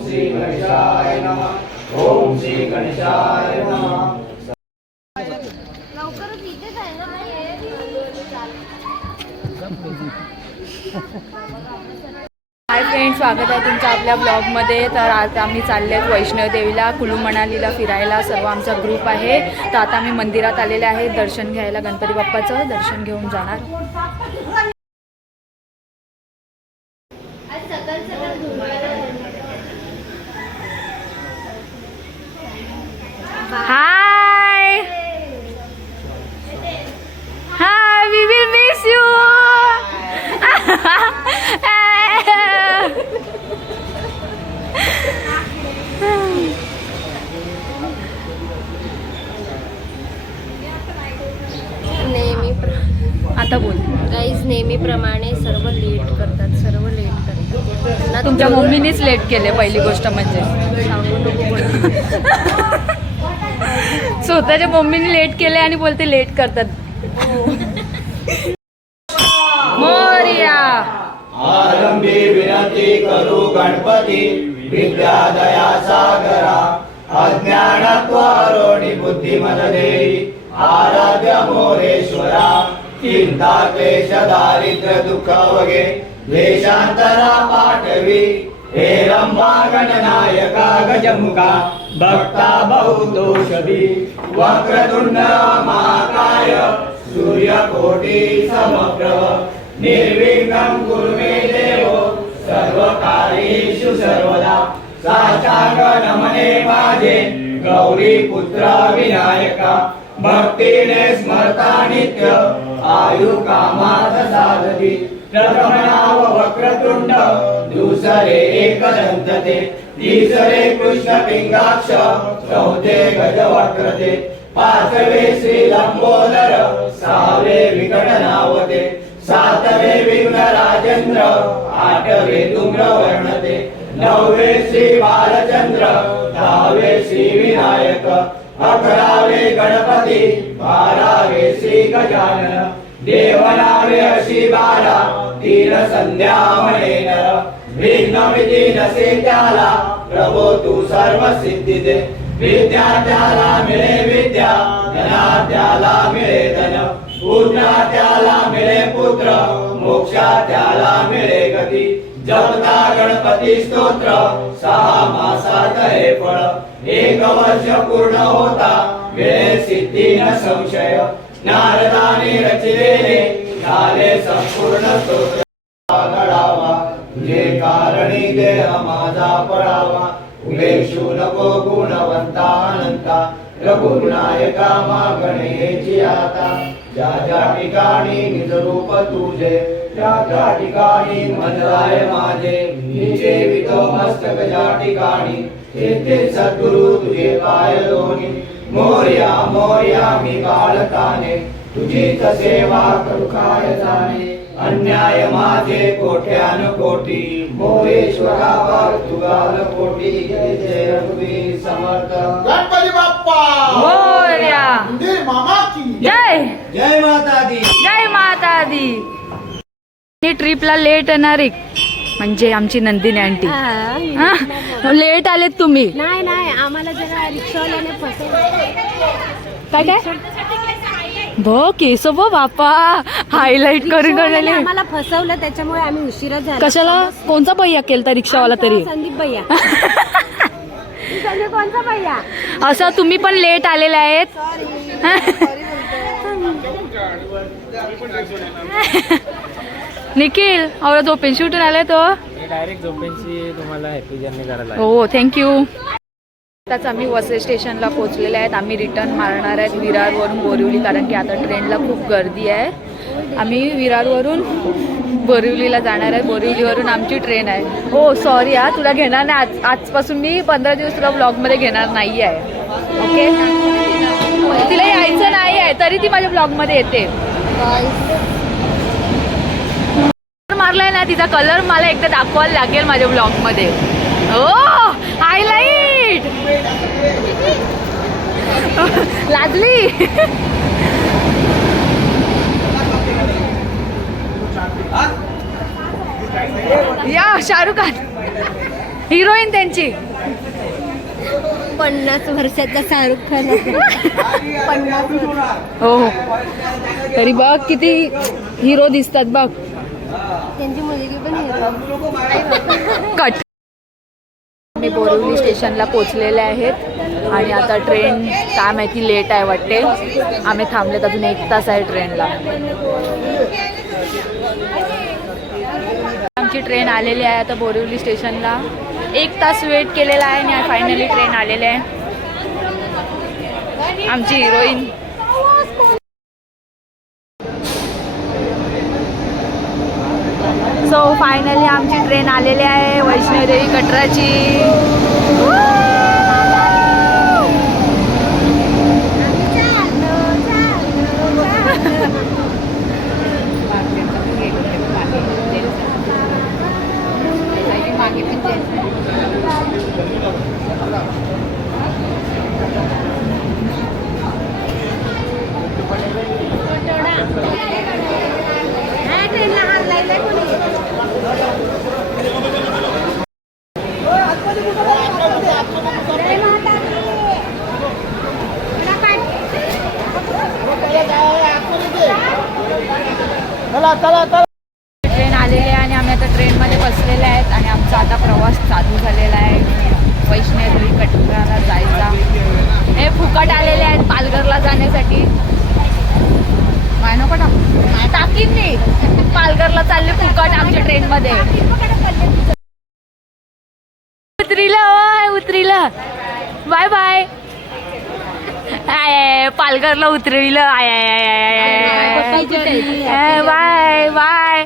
श्री गणेशाय नमः। ओम श्री गणेशाय नमः। हाय फ्रेंड्स, स्वागत आहे तुमचं आपल्या ब्लॉगमध्ये। तर आज आम्ही चालले आहेत वैष्णवदेवीला, कुलू मनालीला फिरायला। सर्व आमचा ग्रुप आहे। तर आता आम्ही मंदिरात आलेले आहे दर्शन घ्यायला, गणपती बाप्पाचं दर्शन घेऊन जाणार। हाय हाय, वी विल मिस यू। आता बोल गाईज, नेहमीप्रमाणे सर्व लेट करतात, तुमच्या मम्मीनेच लेट केले। पहिली गोष्ट म्हणजे सांगू नको स्वतःच्या मम्मीने लेट केले आणि बोलते लेट करतात। मोरया। आरंभी विनंती करू गणपती, विद्या दया सागरा, अज्ञानत्वारोणी बुद्धिमत देई, आराध्य मोरेश्वरा, चिंता क्लेश दारिद्र्य दुःख वगे द्वेषांतरा पाठवी, हे रंभा गणनायका गजमुखा, भक्ता बहुदोषभी, वक्रतुंड महाकाय, सूर्यकोटि समप्रभ, निर्विघ्नं कुरु मे देव, सर्वकार्येषु सर्वदा, साष्टांग नमने माझे गौरी पुत्र विनायका, भक्तीने स्मरता नित्य, आयु कामात साधती, प्रथम नाव वक्रतुंड, दुसरे एकदंत ते, तिसरे कृष्ण पिंगाक्ष, चौथे गजवक्रते, पाचवे श्री लंबोदर, सहावे विकट नावते, सातवे विघ्न राजेंद्र, आठवे धूम्र वर्णते, नववे श्री बालचंद्र, दहावे श्री विनायक, अकरावे गणपती, बारावे श्री गजानन, देवनावे अशी बारा, तीन संध्या म्हणे नर, विघ्नविधी नसे त्याला, प्रभो तू सर्व सिद्धी दे, विद्या त्याला मिळे विद्या, धना त्याला मिळे धन, पुत्रा त्याला मिळे पुत्र, मोक्षा त्याला मिळे गती, जपता गणपती स्तोत्र, 6 मासात हे फळ, 1 वर्ष पूर्ण होता, मिळे सिद्धी न संशय, नारदाने रचिलेले झाले संपूर्ण स्तोत्र, घडावा तुझे कारणी देह माझा पडावा, उमेशू नको गुणवंता अनंता, रघुनायका मागणेची आता, ज्या ज्या ठिकाणी निज रूप तुझे, त्या त्या ठिकाणी मन राय माझे, निजे वितो मस्तक ज्या ठिकाणी, तेथे सद्गुरु तुझे पाय दोन्ही, मोर्या मोर्या मी बाळकाने, तुझीच सेवा करू काय जाणे, अन्याय माझे कोट्यान कोटी, मोरेश्वरा बाळ तुगाल कोटी, जय जय रघुवीर समर्थ गणपती बाप्पा मोरया। मंदिर मामा की जय जय माता दी, जय माता दी। ट्रिपला लेट येणार एक म्हणजे आमची नंदिनी आंटी। लेट आलेत तुम्ही? नाही नाही, आम्हाला जरा रिक्षावाल्याने फसवलं। काय काय भो केस बो बापा, हायलाइट करून रिक्षावाल्याने आम्हाला फसवलं, त्याच्यामुळे आम्ही उशिरा झालो। कशाला? कोणचा भैया केलता रिक्षावाला तरी? संदीप भैया। कोणता भैया? असं तुम्ही पण लेट आलेले आहेत। निखिल और झोपेशी उठून आलाय तो डायरेक्ट झोपेशी तुम्हाला हॅपी जर्नी करायला। हो, थँक्यू। आताच आम्ही वसई स्टेशनला पोहोचलेले आहेत। आम्ही रिटर्न मारणार आहेत विरारवरून बोरिवली, कारण की आता ट्रेनला खूप गर्दी आहे। आम्ही विरारवरून बोरिवलीला जाणार आहे, बोरिवलीवरून आमची ट्रेन आहे। हो सॉरी हा, तुला घेणार नाही आजपासून मी 15 दिवस तुला ब्लॉगमध्ये घेणार नाही आहे। ओके, तिला यायचं नाही आहे तरी ती माझ्या ब्लॉगमध्ये येते। मारलाय ना तिचा कलर, मला एकदा दाखवायला लागेल माझ्या ब्लॉगमध्ये। हो, हायलाइट लाजली। या शाहरुख खान हिरोईन त्यांची 50 वर्षाचा शाहरुख खान आहे. 50 वर्ष. हो हो. तरी बघ किती हिरो दिसतात बघ. त्यांची मुलगी पण hero. कट. मी बोरिवली स्टेशनला पोचलेले आहेत आणि आता ट्रेन काय माहिती लेट आहे वाटते. आम्ही थांबलेत अजून 1 तास आहे ट्रेनला. आमची ट्रेन आलेली आहे आता बोरिवली स्टेशनला. 1 तास वेट केलेला आहे आणि फायनली ट्रेन आलेली आहे. आमची हिरोईन सो फायनली आमची ट्रेन आलेली आहे वैष्णोदेवी कटराची. ट्रेन आलेली आहे आणि आम्ही आता ट्रेनमध्ये बसलेले आहेत आणि आमचा आता प्रवास चालू झालेला आहे वैष्णोदेवी कटराला जायचा. हे फुकट आलेले आहेत पालघरला जाण्यासाठी. काय नको टाकीन मी. पालघरला चालले फुकट आमच्या ट्रेनमध्ये. उतरीला बाय बाय. आय पालघरला उतरविलं. Bye bye.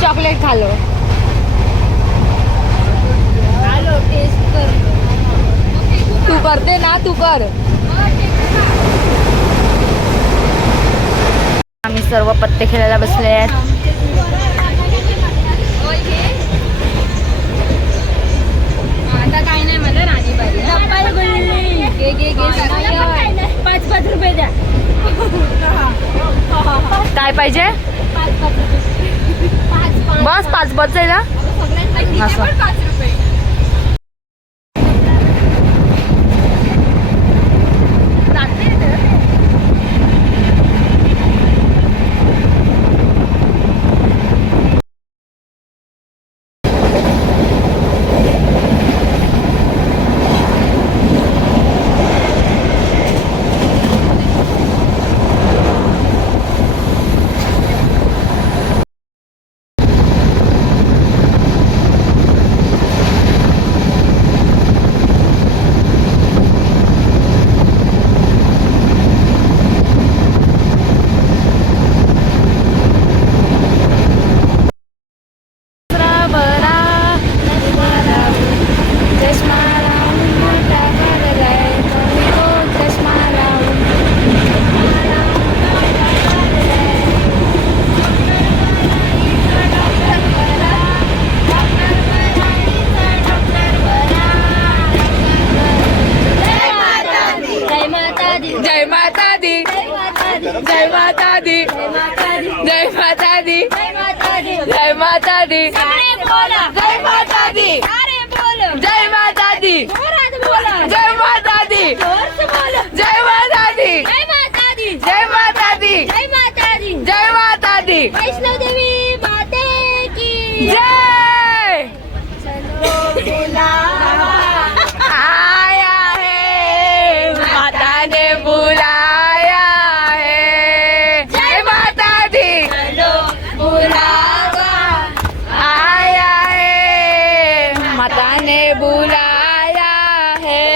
चॉकलेट खालो. तू करते ना तू कर. आम्ही सर्व पत्ते खेळायला बसले आहेत. आता काय नाही मला राणीबाई 5 रुपये द्या. काय पाहिजे बस 5 बस आहे ना असं. जय आया है माता ने बुलाया है जय माता दी बुलावा आया है माता ने बुलाया है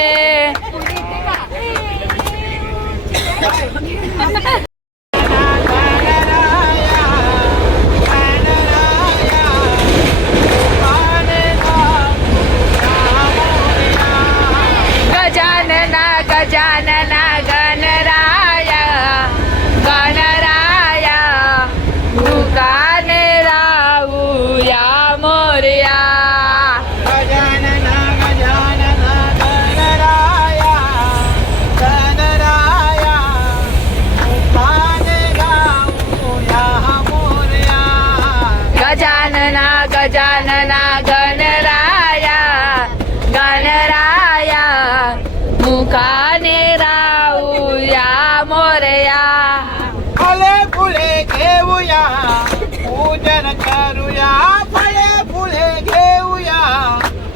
गजानना गजानना गणराया गणराया मुकाने राऊया मोरया गजानना गजानना गणराया गणराया मुखाने गाऊया मोरया गजानना गजानना गणराया गणराया मुखाने राऊया मोरया फळे फुले घेऊया पूजन करूया फळे फुले घेऊया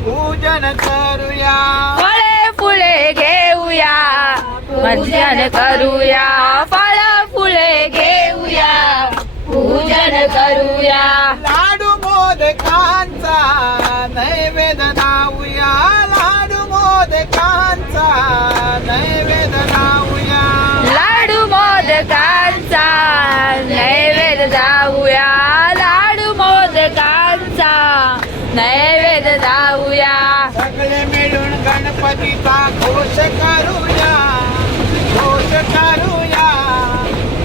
पूजन करूया फळे फुले घेऊया पूजन करूया फळ फुले घेऊया पूजन करूया लाडू मोदकांचा नैवेद्य लावूया लाडू मोदकांचा नैवेद्य लावूया लाडू मोदकांचा नैवेद्य जाऊया लाडू मोदकांचा नैवेद्य जाऊया सगळे मिळून गणपतीचा घोष करूया घोष करूया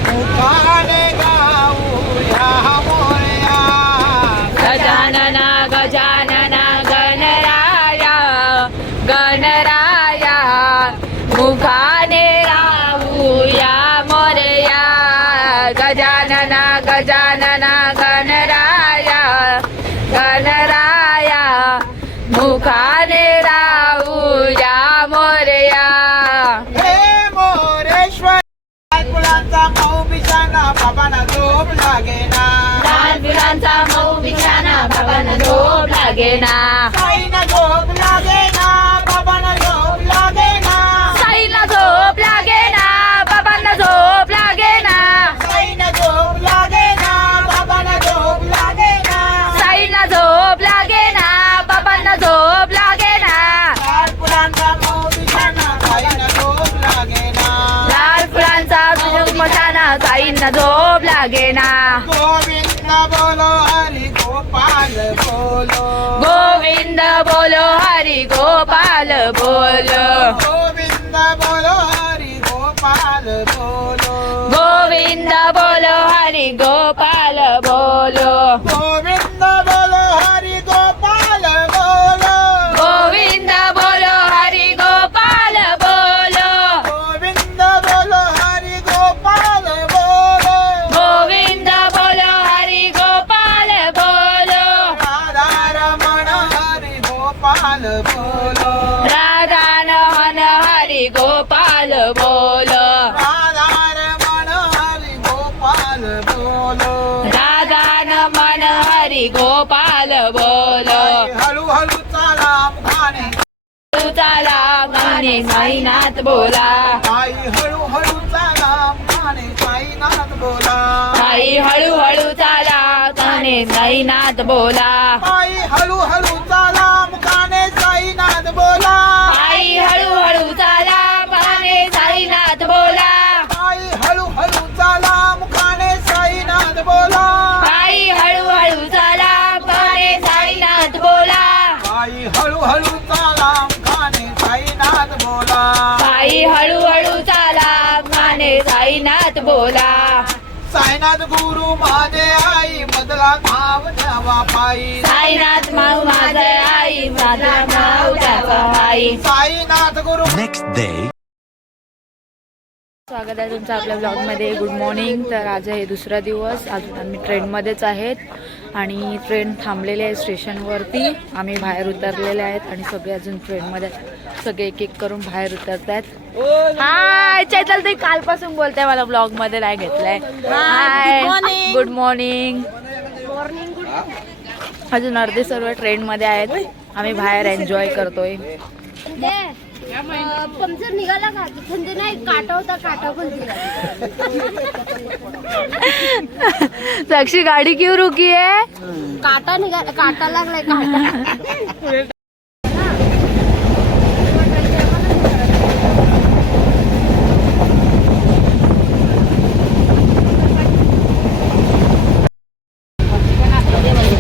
मुखाने गाऊया मोरया गजानना गजानना गणराया गणराया मुखाने राऊया मोरया गजानना गजानना गणराया गणराया मुखाने राऊया मोरया हे मोरेश्वर फुलांचा मऊ बिछाना बाबांना झोप लागेना लहान मुलांचा मऊ बिछाना बाबांना झोप लागेना साईना झोप लागेना बाबांना झोप लागेना साईला झोप लागेना बाबांना झोप लागेना साईना झोप लागेना बाबांना झोप लागेना साईला झोप लागेना बाबांना झोप लागेना लाल फुलांचा मऊ बिछाना साईना झोप लागेना लाल फुलांचा मचाना साईंना झोप लागेना गोविंद बोलो हरी गोपाल बोलो गोविंद बोलो हरी गोपाल बोलो गोविंद बोलो हरी गोपाल बोलो गोविंद बोलो हरी गोपाल बोलो गोविंद बोलो हरी गोपाल बोलो गोविंद बोलो हरी गोपाल बोलो गोविंद बोलो हरी गोपाल बोलो गोविंद बोलो हरी गोपाल बोलो राधा रमण हरी गोपाल बोलो राधा नहन हरी गोपाल बोलो राधा रमण हरी गोपाल बोलो राधा नमन हरी गोपाल बोलो हळू हळू चाला मुखाने तुझाला गाणे साईनाथ बोला आई हळू हळू चाला मुखाने साईनाथ बोला साई हळूहळू चाला गाणे साईनाथ बोला आई हळू हळू चाला मुखाने साईनाथ बोला आई हळूहळू चाला गाणे साईनाथ बोला आई हळू हळू चाला मुखाने साईनाथ बोला आई हळूहळू चाला गाणे साईनाथ बोला आई हळू हळू चाला मुखाने साईनाथ बोला आई हळूहळू चाला गाणे साईनाथ बोला साईनाथ गुरु माझे आई मधला भाव द्यावा पायी साईनाथ माऊ माझा आई माझा माऊ त्याचा आई साईनाथ गुरु स्वागत आहे तुमचं आपल्या ब्लॉगमध्ये. Good morning. तर आज आहे दुसरा दिवस. अजून आम्ही ट्रेनमध्येच आहेत आणि ट्रेन थांबलेली आहे स्टेशनवरती. आम्ही बाहेर उतरलेले आहेत आणि सगळे अजून ट्रेनमध्ये सगळे एक एक करून बाहेर उतरत आहेत. हाय चैतल, ते कालपासून बोलताय, मला ब्लॉगमध्ये नाही घेतलंय. Hi good morning. अजून अर्धे सर्व ट्रेनमध्ये आहेत. आम्ही बाहेर एन्जॉय करतोय. पंक्चर निघाला का म्हणजे नाही काटा होता काटा पण दिला. साक्षी गाड़ी क्यों रुकी है? काटा निघाला काटा लागलाय काटा.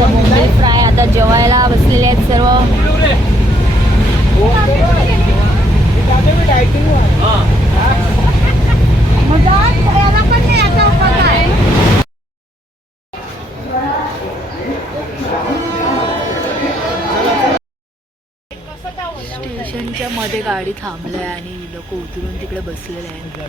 मुंबई फ्राय आता जेवायला बसलेले आहेत सर्व. स्टेशनच्या मध्ये गाडी थांबलाय आणि लोक उतरून तिकडे बसलेले आहेत.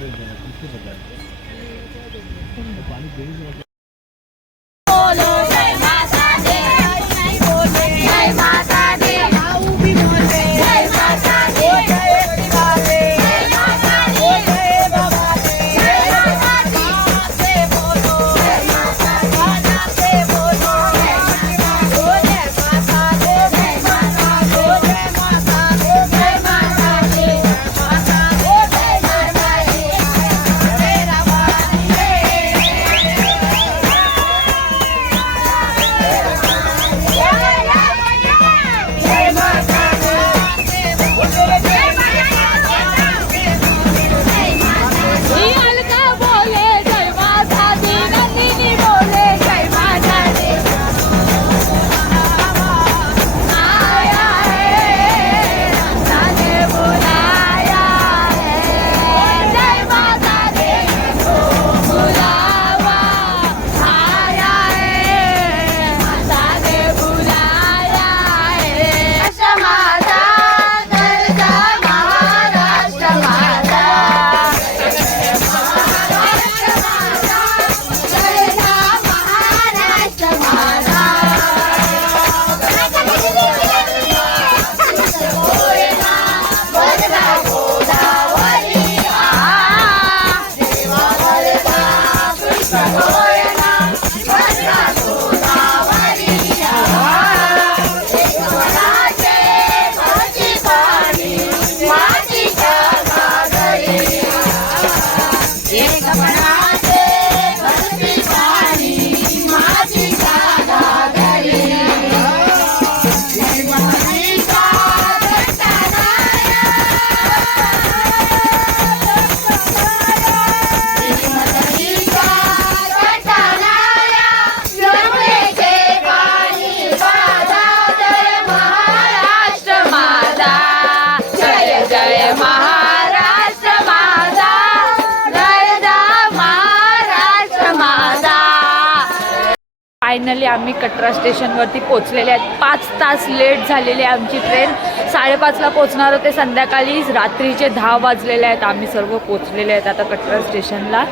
फायनली आम्ही कटरा स्टेशनवरती पोचलेले आहेत. 5 तास लेट झालेली आहे आमची ट्रेन. 5:30ला पोचणार होते संध्याकाळी. रात्रीचे 10 वाजलेले आहेत. आम्ही सर्व पोचलेले आहेत आता कटरा स्टेशनला.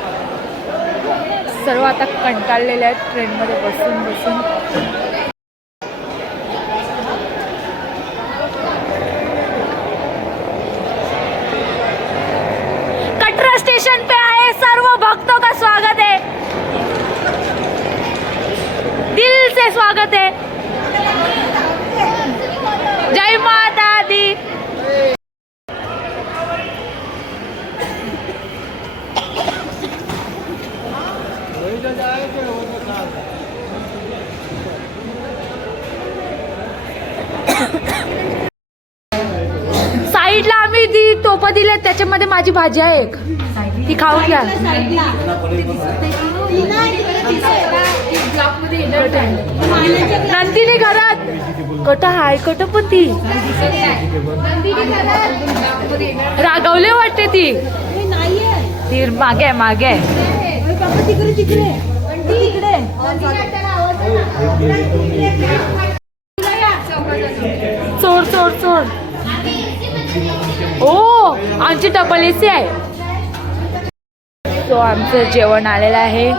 सर्व आता कंटाळलेले आहेत ट्रेनमध्ये बसून बसून. कटरा स्टेशन पे आए सर्व भक्तों का स्वागत है, दिल से स्वागत है. जय माता दी. साईडला आम्ही ती टोप दिले त्याच्यामध्ये माझी भाजी आहे एक, ती खाऊन घ्या. नंदिनी घरात कट हाय कट पण ती रागवले वाटते ती मागे मागे. चोर चोर चोर. ओ आमची टपल एसी आहे. तो आमचं जेवण आलेलं आहे,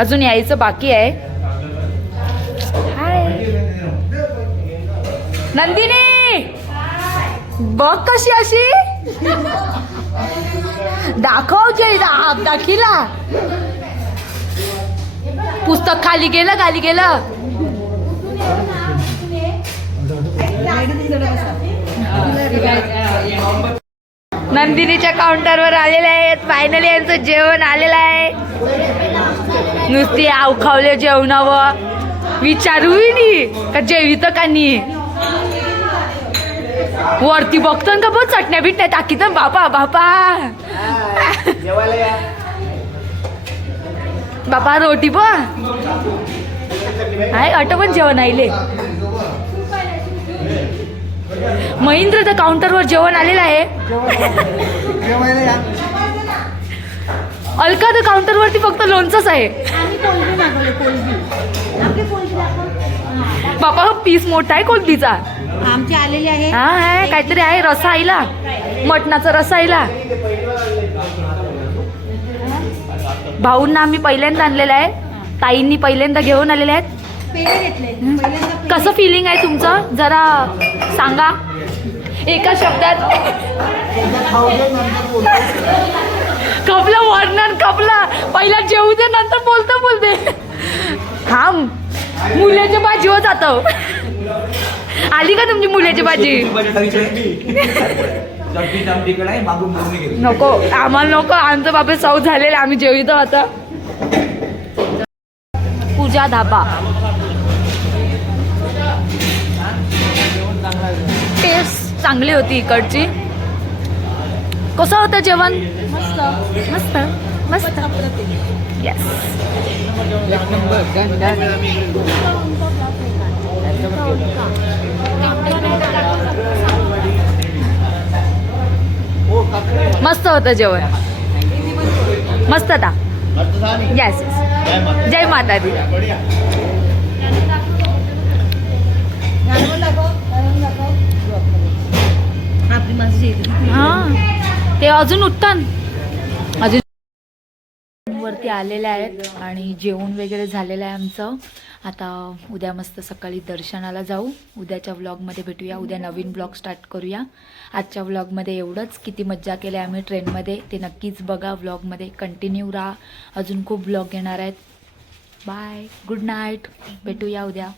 अजून यायचं बाकी आहे. हाय नंदिनी, बघ कशी अशी दाखव. दाखिला पुस्तक खाली गेलं नंदिनीच्या काउंटरवर आलेले आहेत. फायनली यांचं जेवण आलेलं आहे. नुसती आवखावले जेवणावर विचारूही नी का जेवित का नी. वरती बघतो का बघ चटण्या बिटण्या टाकीत बापा जेवायला या. बापा रोटी पण आहे अट पण जेवण आले. महेंद्र तर काउंटरवर जेवण आलेलं आहे. अलका तर काउंटरवरती फक्त लोणचंच आहे. बापा पीस मोठा आहे कोलबीचा. आमचे आलेले आहे. हा आहे काहीतरी आहे. रसा आईला मटणाचा रसा आईला. भाऊंना आम्ही पहिल्यांदा आणलेला आहे. ताईंनी पहिल्यांदा घेऊन आलेले आहेत. कसं फिलिंग आहे तुमचं जरा सांगा एका शब्दात. कपला वर्णन कपला पहिला जेवू दे नंतर बोलते. हा मुल्याची भाजी हो जात. आली का तुमची मुल्याची भाजी. नको आम्हाला नको. आमचं बाबा सौ झालेलं आम्ही जेवितो आता. पूजा धाबा टेस्ट चांगली होती इकडची. कसं होतं जेवण. मस्त मस्त येस. मस्त होतं जेवण. मस्त था. येस जय माता दी. हा ते अजून उत्तम अजून वरती आलेले आहेत आणि जेवण वगैरे झालेलं आहे आमचं. आता उद्या मस्त सकाळी दर्शनाला जाऊ. उद्याच्या व्लॉगमध्ये भेटूया. उद्या नवीन ब्लॉग स्टार्ट करूया. आजच्या व्लॉगमध्ये एवढंच. किती मज्जा केली आम्ही ट्रेनमध्ये ते नक्कीच बघा. व्लॉगमध्ये कंटिन्यू राहा. अजून खूप ब्लॉग येणार आहेत. Bye good night. भेटूया उद्या.